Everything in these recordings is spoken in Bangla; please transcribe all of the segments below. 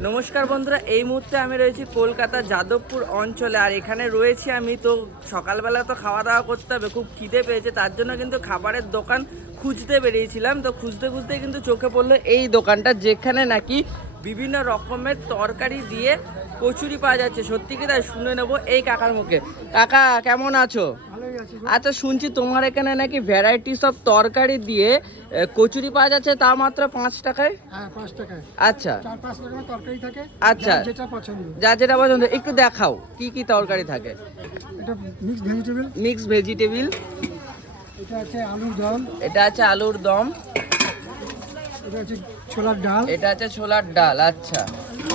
নমস্কার বন্ধুরা, এই মুহূর্তে আমি রয়েছি কলকাতা যাদবপুর অঞ্চলে। আর এখানে রয়েছি আমি তো সকালবেলা তো খাওয়া দাওয়া করতে হবে, খুব খিদে পেয়েছে, তার জন্য কিন্তু খাবারের দোকান খুঁজতে বেরিয়েছিলাম। তো খুঁজতে খুঁজতে কিন্তু চোখে পড়লো এই দোকানটা, যেখানে নাকি বিভিন্ন রকমের তরকারি দিয়ে কচুরি পাওয়া যাচ্ছে। সত্যি কি তাই? শুনে নেবো এই কাকার মুখে। কাকা কেমন আছো? আচ্ছা, শুনছি তোমার এখানে নাকি ভ্যারাইটিস অফ তরকারি দিয়ে কচুরি পাওয়া যাচ্ছে, তা মাত্র 5 টাকায়। হ্যাঁ, 5 টাকায়। আচ্ছা 4-5 রকমের তরকারি থাকে। আচ্ছা, যার যেটা পছন্দ। যা যেটা পছন্দ একটু দেখাও, কি কি তরকারি থাকে। এটা মিক্স ভেজিটেবল। Mix vegetable. এটা আছে আলুর দম। এটা আছে আলুর দম। এটা আছে ছোলার ডাল। এটা আছে ছোলার ডাল। আচ্ছা,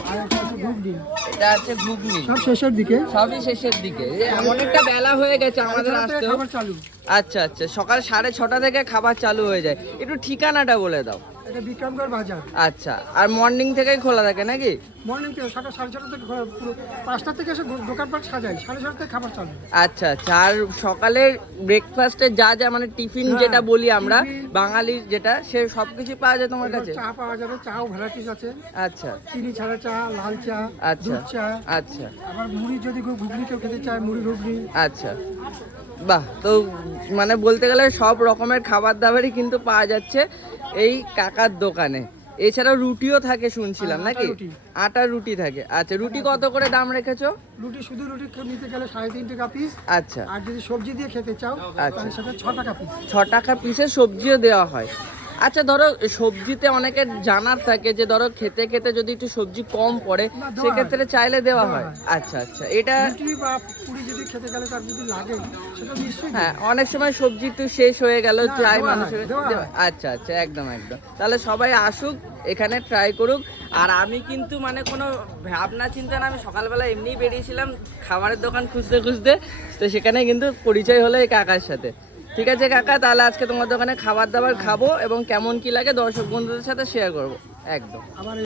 আর এটা আছে ঘুগনি। এটা আছে ঘুগনি। সব শেষের দিকে। সবই শেষের দিকে। অনেকটা বেলা হয়ে গেছে আমাদের আসতে। খাবার চালু। আচ্ছা আচ্ছা, সকাল 6:30 থেকে খাবার চালু হয়ে যায়। একটু ঠিকানাটা বলে দাও। এটা বিক্রমগড় বাজার। আচ্ছা, আর মর্নিং থেকেই খোলা থাকে নাকি? মর্নিং থেকে সকাল 6:30 থেকে পুরো 5টা থেকে এসে দোকানপাট সাজাই, 6:30 থেকে খাবার চালু। আচ্ছা আচ্ছা, আর সকালের ব্রেকফাস্টে যা যা মানে টিফিন যেটা বলি আমরা বাঙালির, যেটা সে সব কিছু পাওয়া যায় তোমার কাছে? চা পাওয়া যাবে, চাও ভ্যারাইটিস আছে। আচ্ছা চিনি ছাড়া চা, লাল চা, আচ্ছা দুধ চা। আচ্ছা আবার মুড়ি, যদি ঘুগনি কেউ খেতে চায়, মুড়ি ঘুগনি। আচ্ছা, বাহ। তো মানে বলতে গেলে সব রকমের খাবার দাবারই কিন্তু পাওয়া যাচ্ছে এই কাকার দোকানে। এছাড়াও রুটিও থাকে শুনছিলাম, হ্যাঁ, নাকি? আটার রুটি থাকে। আচ্ছা, রুটি কত করে দাম রেখেছো? রুটি, শুধু রুটি নিতে গেলে 3.5 টাকা পিস। আচ্ছা আর যদি সবজি দিয়ে খেতে চাও তাহলে সেটা 6 টাকা পিস। 6 টাকা পিসে সবজিও দেওয়া হয়। আচ্ছা, ধরো সবজিতে অনেকের জানার থাকে যে ধরো খেতে খেতে যদি একটু সবজি কম পড়ে, না, দেওয়া সেক্ষেত্রে চাইলে দেওয়া দেওয়া হয়। হয়। আচ্ছা আচ্ছা, এটা রুটি বা পুরি যদি খেতে গেলে তার যদি লাগে, সেটা নিশ্চয়ই হ্যাঁ, অনেক সময় সবজি একটু শেষ হয়ে গেল, না, চাই দেওয়া মানুষের হয়, দেওয়া হয়। আচ্ছা আচ্ছা, একদম একদম। তাহলে সবাই আসুক, এখানে ট্রাই করুক। আর আমি কিন্তু মানে কোনো ভাবনা চিন্তা না, আমি সকালবেলা এমনিই বেরিয়েছিলাম খাবারের দোকান খুঁজতে খুঁজতে, তো সেখানে কিন্তু পরিচয় হলো এই কাকার সাথে। ঠিক আছে কাকা, তাহলে আজকে তোমার দোকানে খাবার দাবার খাবো এবং কেমন কি লাগে দর্শক বন্ধুদের সাথে শেয়ার করবো। একদম। আবার